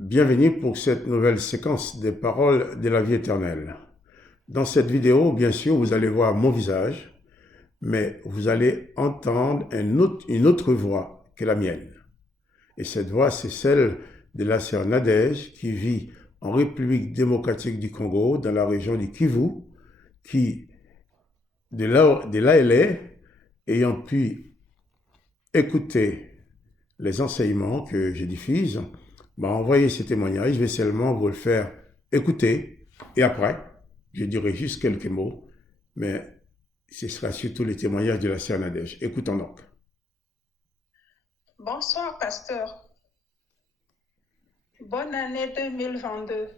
Bienvenue pour cette nouvelle séquence des paroles de la vie éternelle. Dans cette vidéo, bien sûr, vous allez voir mon visage, mais vous allez entendre une autre voix que la mienne. Et cette voix, c'est celle de la sœur Nadège qui vit en République démocratique du Congo, dans la région du Kivu, qui, de là elle est, ayant pu écouter les enseignements que je diffuse, m'a envoyé ces témoignages. Je vais seulement vous le faire écouter. Et après, je dirai juste quelques mots, mais ce sera surtout les témoignages de la sœur Nadège. Écoutons donc. Bonsoir, pasteur. Bonne année 2022.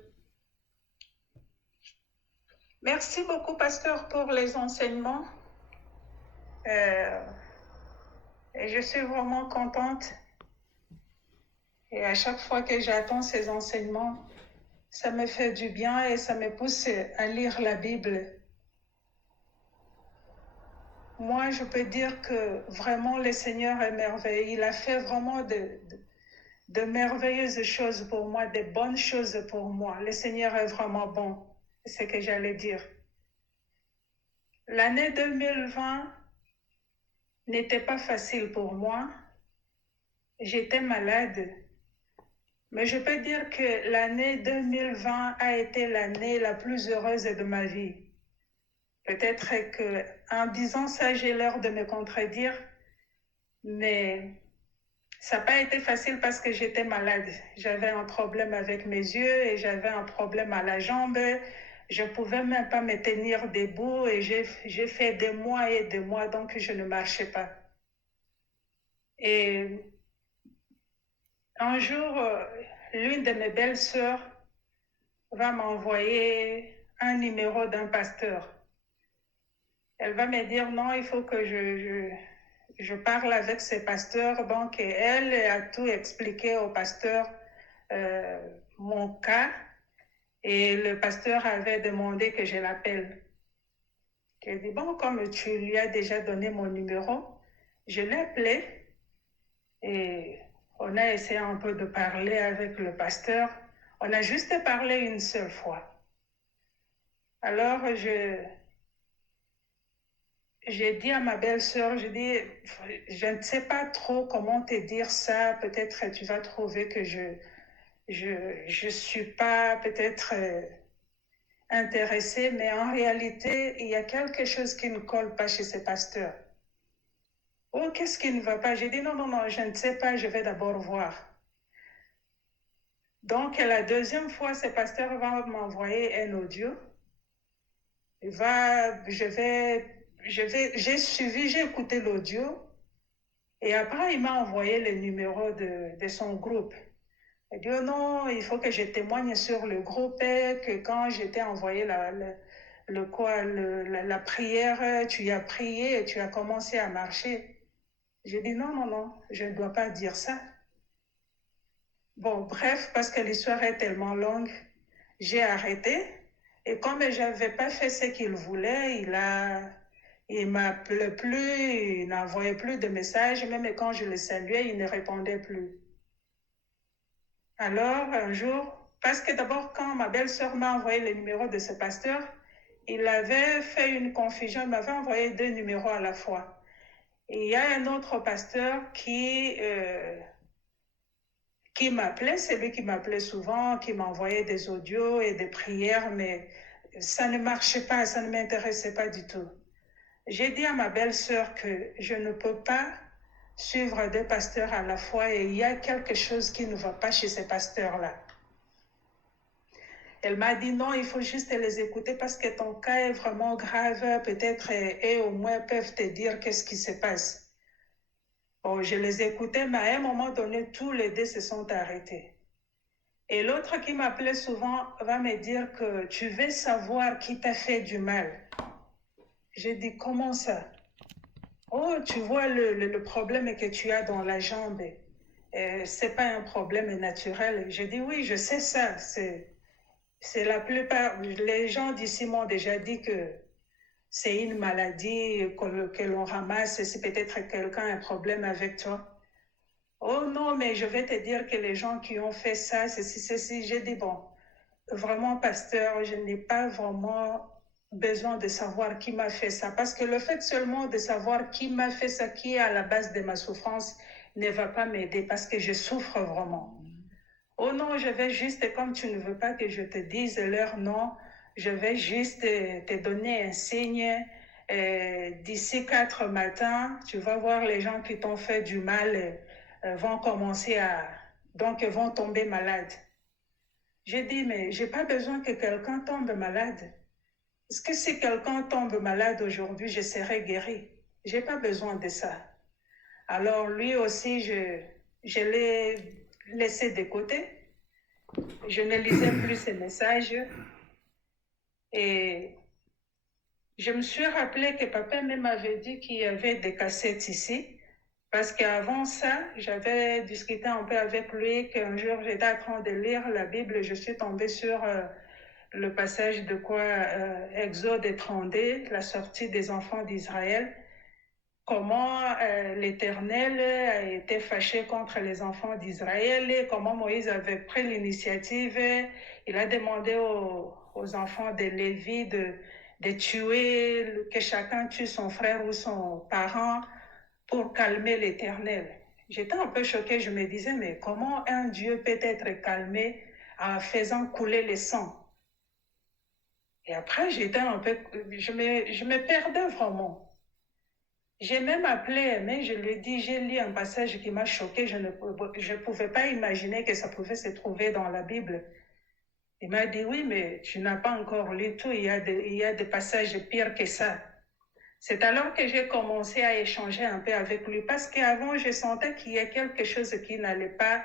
Merci beaucoup, pasteur, pour les enseignements. Et je suis vraiment contente. Et à chaque fois que j'attends ces enseignements, ça me fait du bien et ça me pousse à lire la Bible. Moi, je peux dire que vraiment le Seigneur est merveilleux. Il a fait vraiment de merveilleuses choses pour moi, de bonnes choses pour moi. Le Seigneur est vraiment bon, c'est ce que j'allais dire. L'année 2020 n'était pas facile pour moi. J'étais malade. Mais je peux dire que l'année 2020 a été l'année la plus heureuse de ma vie. Peut-être que en disant ça, j'ai l'air de me contredire, mais ça n'a pas été facile parce que j'étais malade. J'avais un problème avec mes yeux et j'avais un problème à la jambe. Je ne pouvais même pas me tenir debout et j'ai fait des mois et des mois, donc je ne marchais pas. Et un jour, l'une de mes belles-sœurs va m'envoyer un numéro d'un pasteur. Elle va me dire non, il faut que je parle avec ce pasteur. Donc, elle a tout expliqué au pasteur, mon cas. Et le pasteur avait demandé que je l'appelle. J'ai dit, bon, comme tu lui as déjà donné mon numéro, je l'ai appelé et on a essayé un peu de parler avec le pasteur. On a juste parlé une seule fois. Alors, j'ai dit à ma belle-sœur, je ne sais pas trop comment te dire ça. Peut-être tu vas trouver que je suis pas peut-être intéressée, mais en réalité, il y a quelque chose qui ne colle pas chez ce pasteur. Oh, qu'est-ce qui ne va pas? J'ai dit non, non, non, je ne sais pas, je vais d'abord voir. Donc, la deuxième fois, ce pasteur va m'envoyer un audio. J'ai suivi, j'ai écouté l'audio et après, il m'a envoyé le numéro de son groupe. Il dit, oh non, il faut que je témoigne sur le groupe et que quand j'étais envoyé la prière, tu as prié et tu as commencé à marcher. J'ai dit, non, non, non, je ne dois pas dire ça. Bon, bref, parce que l'histoire est tellement longue, j'ai arrêté. Et comme je n'avais pas fait ce qu'il voulait, il m'appelait plus, il n'envoyait plus de messages, même quand je le saluais, il ne répondait plus. Alors, un jour, parce que d'abord, quand ma belle-sœur m'a envoyé le numéro de ce pasteur, il avait fait une confusion, il m'avait envoyé deux numéros à la fois. Et il y a un autre pasteur qui m'appelait, c'est lui qui m'appelait souvent, qui m'envoyait des audios et des prières, mais ça ne marchait pas, ça ne m'intéressait pas du tout. J'ai dit à ma belle-sœur que je ne peux pas suivre deux pasteurs à la fois et il y a quelque chose qui ne va pas chez ces pasteurs-là. Elle m'a dit non, il faut juste les écouter parce que ton cas est vraiment grave, peut-être et au moins peuvent te dire qu'est-ce qui se passe. Bon, je les écoutais, mais à un moment donné, tous les deux se sont arrêtés. Et l'autre qui m'appelait souvent va me dire que tu veux savoir qui t'a fait du mal. J'ai dit, comment ça? Oh, tu vois le problème que tu as dans la jambe. C'est pas un problème naturel. J'ai dit, oui, je sais ça. C'est la plupart, les gens d'ici m'ont déjà dit que c'est une maladie que l'on ramasse, c'est peut-être quelqu'un a un problème avec toi. Oh non, mais je vais te dire que les gens qui ont fait ça, ceci, ceci. J'ai dit, bon, vraiment, pasteur, je n'ai pas vraiment besoin de savoir qui m'a fait ça. Parce que le fait seulement de savoir qui m'a fait ça, qui est à la base de ma souffrance, ne va pas m'aider parce que je souffre vraiment. Oh non, je vais juste, comme tu ne veux pas que je te dise leur nom, je vais juste te donner un signe. D'ici 4 matins, tu vas voir les gens qui t'ont fait du mal vont commencer à... Donc, vont tomber malades. J'ai dit, mais j'ai pas besoin que quelqu'un tombe malade. Est-ce que si quelqu'un tombe malade aujourd'hui, je serai guéri? J'ai pas besoin de ça. Alors, lui aussi, je l'ai laissé de côté. Je ne lisais plus ses messages et je me suis rappelé que papa même m'avait dit qu'il y avait des cassettes ici parce qu'avant ça, j'avais discuté un peu avec lui qu'un jour j'étais en train de lire la Bible et je suis tombée sur le passage de quoi Exode 32, la sortie des enfants d'Israël, comment l'Éternel a été fâché contre les enfants d'Israël et comment Moïse avait pris l'initiative. Il a demandé aux enfants de Lévi de tuer, que chacun tue son frère ou son parent pour calmer l'Éternel. J'étais un peu choquée, je me disais, mais comment un Dieu peut être calmé en faisant couler le sang? Et après, j'étais un peu, je me perdais vraiment. J'ai même appelé, mais je lui ai dit, j'ai lu un passage qui m'a choqué, je ne pouvais pas imaginer que ça pouvait se trouver dans la Bible. Il m'a dit, oui, mais tu n'as pas encore lu tout, il y a des passages pires que ça. C'est alors que j'ai commencé à échanger un peu avec lui, parce qu'avant, je sentais qu'il y a quelque chose qui n'allait pas,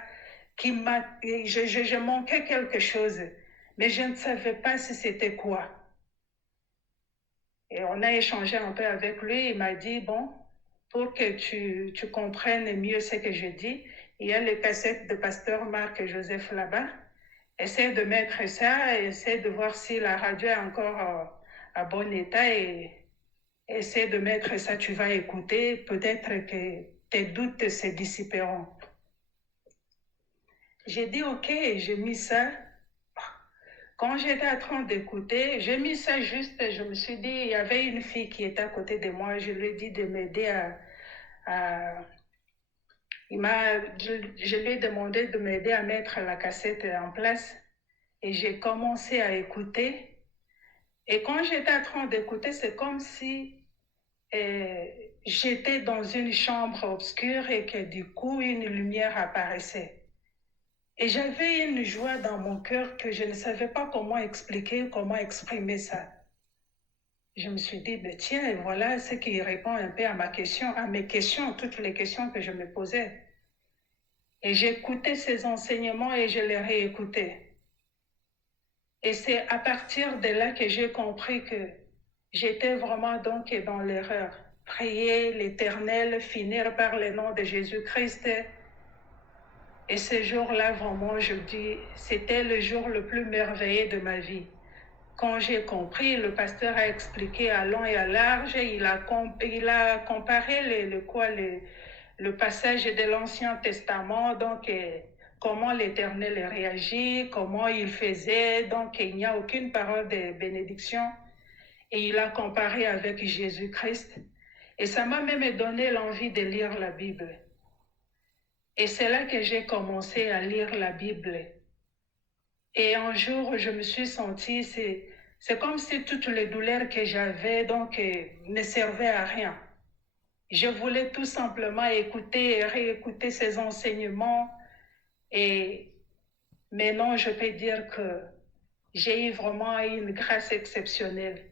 je manquais quelque chose, mais je ne savais pas si c'était quoi. Et on a échangé un peu avec lui. Il m'a dit, bon, pour que tu comprennes mieux ce que je dis, il y a les cassettes de pasteur Marc et Joseph là-bas. Essaie de mettre ça, essaie de voir si la radio est encore à bon état et essaie de mettre ça, tu vas écouter. Peut-être que tes doutes se dissiperont. J'ai dit, OK, et j'ai mis ça. Quand j'étais en train d'écouter, j'ai mis ça juste, je me suis dit, il y avait une fille qui était à côté de moi, je lui ai dit de m'aider à je lui ai demandé de m'aider à mettre la cassette en place et j'ai commencé à écouter. Et quand j'étais en train d'écouter, c'est comme si j'étais dans une chambre obscure et que du coup, une lumière apparaissait. Et j'avais une joie dans mon cœur que je ne savais pas comment expliquer, comment exprimer ça. Je me suis dit, ben tiens, et voilà ce qui répond un peu à ma question, à mes questions, toutes les questions que je me posais. Et j'écoutais ces enseignements et je les réécoutais. Et c'est à partir de là que j'ai compris que j'étais vraiment donc dans l'erreur. Prier l'Éternel, finir par le nom de Jésus-Christ. Et ce jour-là, vraiment, je dis, c'était le jour le plus merveilleux de ma vie. Quand j'ai compris, le pasteur a expliqué à long et à large, il a comparé le passage de l'Ancien Testament, donc comment l'Éternel réagit, comment il faisait, donc il n'y a aucune parole de bénédiction. Et il a comparé avec Jésus-Christ. Et ça m'a même donné l'envie de lire la Bible. Et c'est là que j'ai commencé à lire la Bible. Et un jour, je me suis sentie, c'est comme si toutes les douleurs que j'avais donc ne servaient à rien. Je voulais tout simplement écouter et réécouter ces enseignements. Et maintenant, je peux dire que j'ai eu vraiment une grâce exceptionnelle.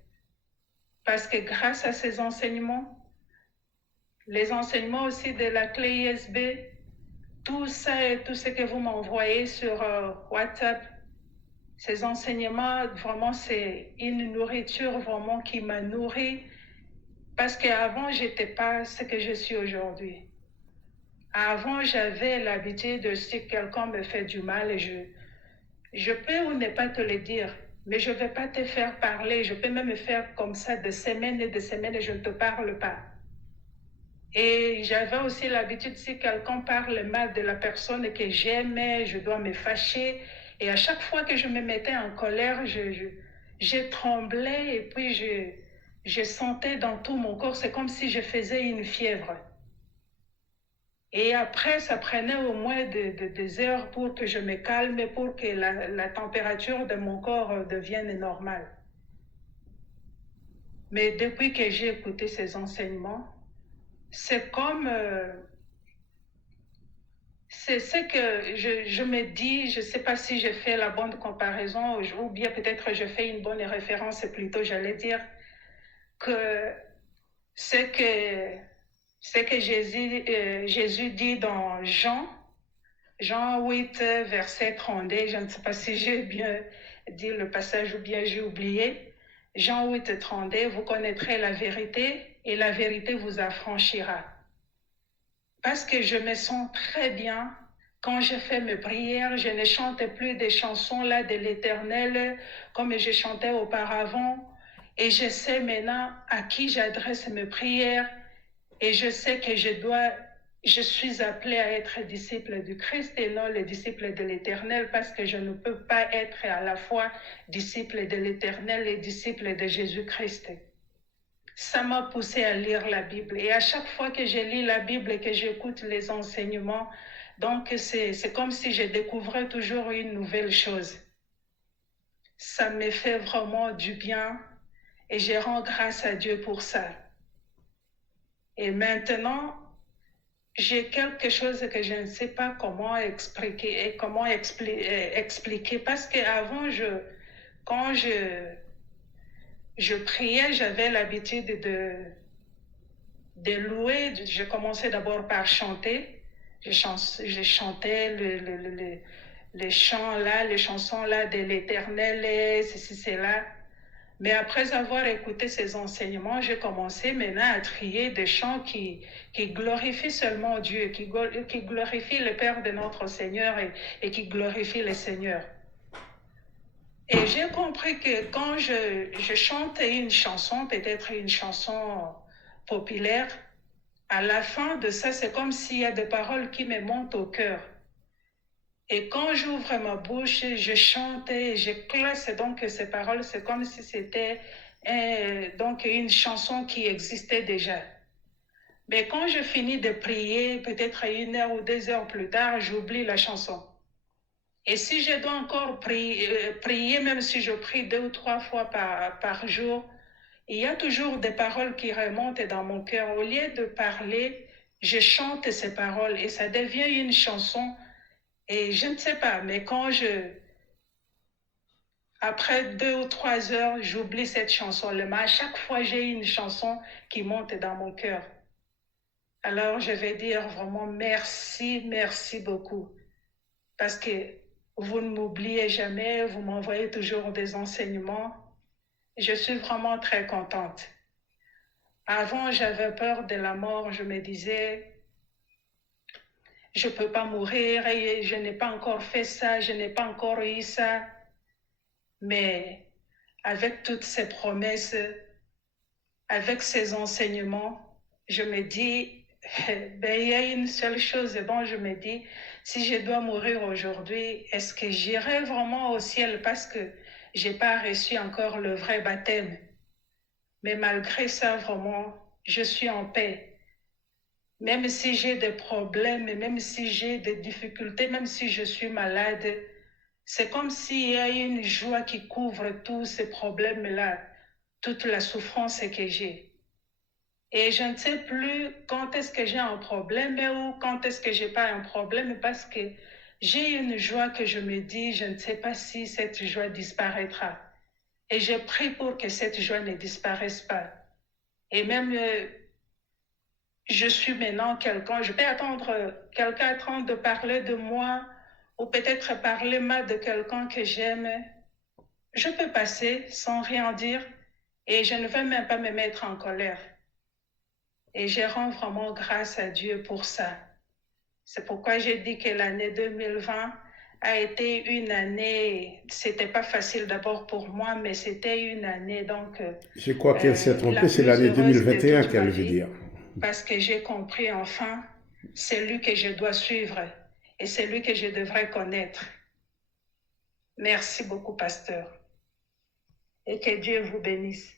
Parce que grâce à ces enseignements, les enseignements aussi de la clé ISB, tout ça et tout ce que vous m'envoyez sur WhatsApp, ces enseignements, vraiment, c'est une nourriture vraiment qui m'a nourrie parce qu'avant, je n'étais pas ce que je suis aujourd'hui. Avant, j'avais l'habitude de si quelqu'un me fait du mal, et je peux ou ne pas te le dire, mais je ne vais pas te faire parler. Je peux même me faire comme ça de semaine et de semaine et je ne te parle pas. Et j'avais aussi l'habitude, si quelqu'un parle mal de la personne que j'aimais, je dois me fâcher. Et à chaque fois que je me mettais en colère, je tremblais et puis je sentais dans tout mon corps, c'est comme si je faisais une fièvre. Et après, ça prenait au moins des heures pour que je me calme et pour que la température de mon corps devienne normale. Mais depuis que j'ai écouté ces enseignements, c'est comme... c'est ce que je me dis, je ne sais pas si je fais la bonne comparaison ou bien peut-être je fais une bonne référence, plutôt j'allais dire que ce que, ce que Jésus dit dans Jean 8, verset 32, je ne sais pas si j'ai bien dit le passage ou bien j'ai oublié. Jean 8, 32, vous connaîtrez la vérité et la vérité vous affranchira. Parce que je me sens très bien quand je fais mes prières, je ne chante plus des chansons là de l'Éternel comme je chantais auparavant. Et je sais maintenant à qui j'adresse mes prières et je sais que je suis appelée à être disciple du Christ et non le disciple de l'Éternel parce que je ne peux pas être à la fois disciple de l'Éternel et disciple de Jésus-Christ. Ça m'a poussé à lire la Bible. Et à chaque fois que je lis la Bible et que j'écoute les enseignements, donc c'est comme si je découvrais toujours une nouvelle chose. Ça me fait vraiment du bien et je rends grâce à Dieu pour ça. Et maintenant, j'ai quelque chose que je ne sais pas comment expliquer et comment expliquer parce qu'avant, quand je priais, j'avais l'habitude de louer. Je commençais d'abord par chanter. Je chantais les chants là, les chansons là de l'Éternel, ceci, cela. Mais après avoir écouté ces enseignements, j'ai commencé maintenant à trier des chants qui glorifient seulement Dieu, qui glorifient le Père de notre Seigneur et qui glorifient le Seigneur. Et j'ai compris que quand je chante une chanson, peut-être une chanson populaire, à la fin de ça, c'est comme s'il y a des paroles qui me montent au cœur. Et quand j'ouvre ma bouche, je chante et je classe donc ces paroles, c'est comme si c'était donc une chanson qui existait déjà. Mais quand je finis de prier, peut-être 1 heure ou 2 heures plus tard, j'oublie la chanson. Et si je dois encore prier, même si je prie 2 ou 3 fois par jour, il y a toujours des paroles qui remontent dans mon cœur. Au lieu de parler, je chante ces paroles et ça devient une chanson. Et je ne sais pas, mais après 2 ou 3 heures, j'oublie cette chanson-là. Mais à chaque fois, j'ai une chanson qui monte dans mon cœur. Alors, je vais dire vraiment merci, merci beaucoup. Parce que vous ne m'oubliez jamais, vous m'envoyez toujours des enseignements. Je suis vraiment très contente. Avant, j'avais peur de la mort. Je me disais, je ne peux pas mourir et je n'ai pas encore fait ça, je n'ai pas encore eu ça. Mais avec toutes ces promesses, avec ces enseignements, je me dis, ben, il y a une seule chose dont je me dis, si je dois mourir aujourd'hui, est-ce que j'irai vraiment au ciel parce que je n'ai pas reçu encore le vrai baptême? Mais malgré ça, vraiment, je suis en paix. Même si j'ai des problèmes, même si j'ai des difficultés, même si je suis malade, c'est comme s'il y a une joie qui couvre tous ces problèmes-là, toute la souffrance que j'ai. Et je ne sais plus quand est-ce que j'ai un problème ou quand est-ce que j'ai pas un problème parce que j'ai une joie que je me dis, je ne sais pas si cette joie disparaîtra. Et je prie pour que cette joie ne disparaisse pas. Et même, je suis maintenant quelqu'un, je peux attendre quelqu'un en train de parler de moi ou peut-être parler mal de quelqu'un que j'aime. Je peux passer sans rien dire et je ne vais même pas me mettre en colère. Et je rends vraiment grâce à Dieu pour ça. C'est pourquoi j'ai dit que l'année 2020 a été une année, c'était pas facile d'abord pour moi, mais c'était une année donc Je crois qu'elle s'est trompée, la c'est plus l'année heureuse de 2021 toute ma qu'elle veut vie. dire. parce que j'ai compris enfin celui que je dois suivre et celui que je devrais connaître. Merci beaucoup, pasteur, et que Dieu vous bénisse.